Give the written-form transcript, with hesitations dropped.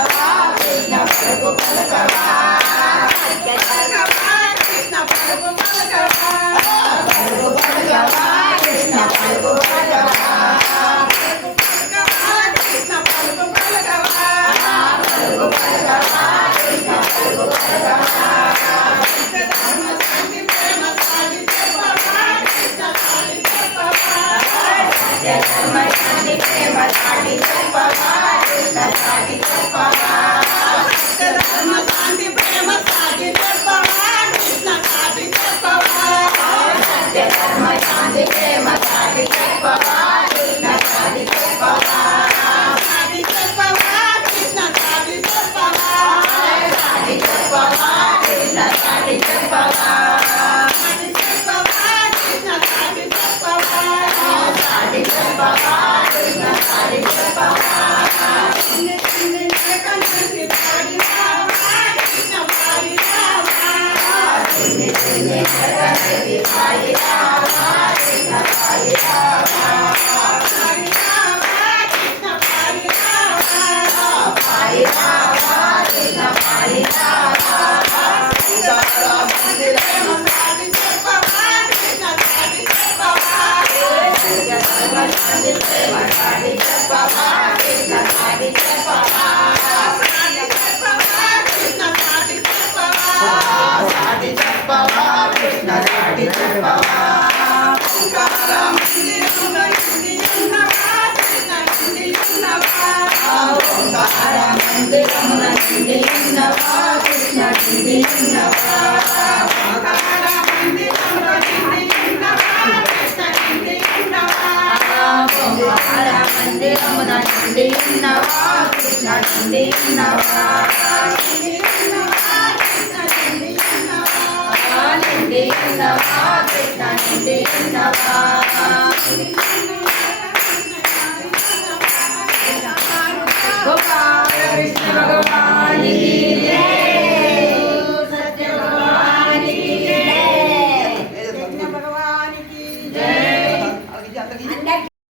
పలకవా కృష్ణ పలుకు పలకవా కృష్ణ పలుకు పలకవా పలుకు పలకవా కృష్ణ పలుకు పలకవా కృష్ణ పలుకు పలకవా పలుకు పలకవా కృష్ణ పలుకు పలకవా ధర్మ శాంతి ప్రేమ సాటి చెప్పవా కృష్ణ సాటి చెప్పవా ధర్మ శాంతి ప్రేమ సాటి చెప్పవా కృష్ణ సాటి చెప్పవా ధర్మ శాంతి ప్రేమ సాటి చెప్పవా కృష్ణ సాటి చెప్పవా ధర్మ శాంతి ప్రేమ సాటి చెప్పవా కృష్ణ సాటి చెప్పవా సాటి చెప్పవా కృష్ణ సాటి చెప్పవా సాటి చెప్పవా కృష్ణ సాటి చెప్పవా సాటి చెప్పవా కృష్ణ సాటి చెప్పవా సాటి చెప్పవా కృష్ణ సాటి చెప్పవా చిన్న చిన్న కంచి పాడి రావా కృష్ణ పాడి రావా చిన్న చిన్న కంచి పాడి రావా కృష్ణ పాడి రావా పాడి రావా కృష్ణ పాడి రావా పాడి రావా కృష్ణ పాడి రావా ప్రేమ సాటి చెప్పవా కృష్ణ సాటి చెప్పవా శాంతి ప్రేమ సాటి చెప్పవా కృష్ణ సాటి చెప్పవా సాటి చెప్పవా కృష్ణ సాటి చెప్పవా సాటి చెప్పవా కృష్ణ సాటి చెప్పవా ఓంకార మందిరమున నిండి ఉన్నవా కృష్ణ నిండి ఉన్నవా ఓంకార మందిరమున నిండి ఉన్నవా కృష్ణ నిండి ఉన్నవా ఓంకార మందిరమున నిండి ఉన్నవా కృష్ణ నిండి ఉన్నవా ఓంకార మందిరమున నిండి ఉన్నవా కృష్ణ నిండి ఉన్నవా నిండి ఉన్నవా కృష్ణ నిండి ఉన్నవా నిండి ఉన్నవా కృష్ణ నిండి ఉన్నవా గోపాల కృష్ణ భగవాన్ की जय सत्य भगवान की जय कृष्ण भगवान की जय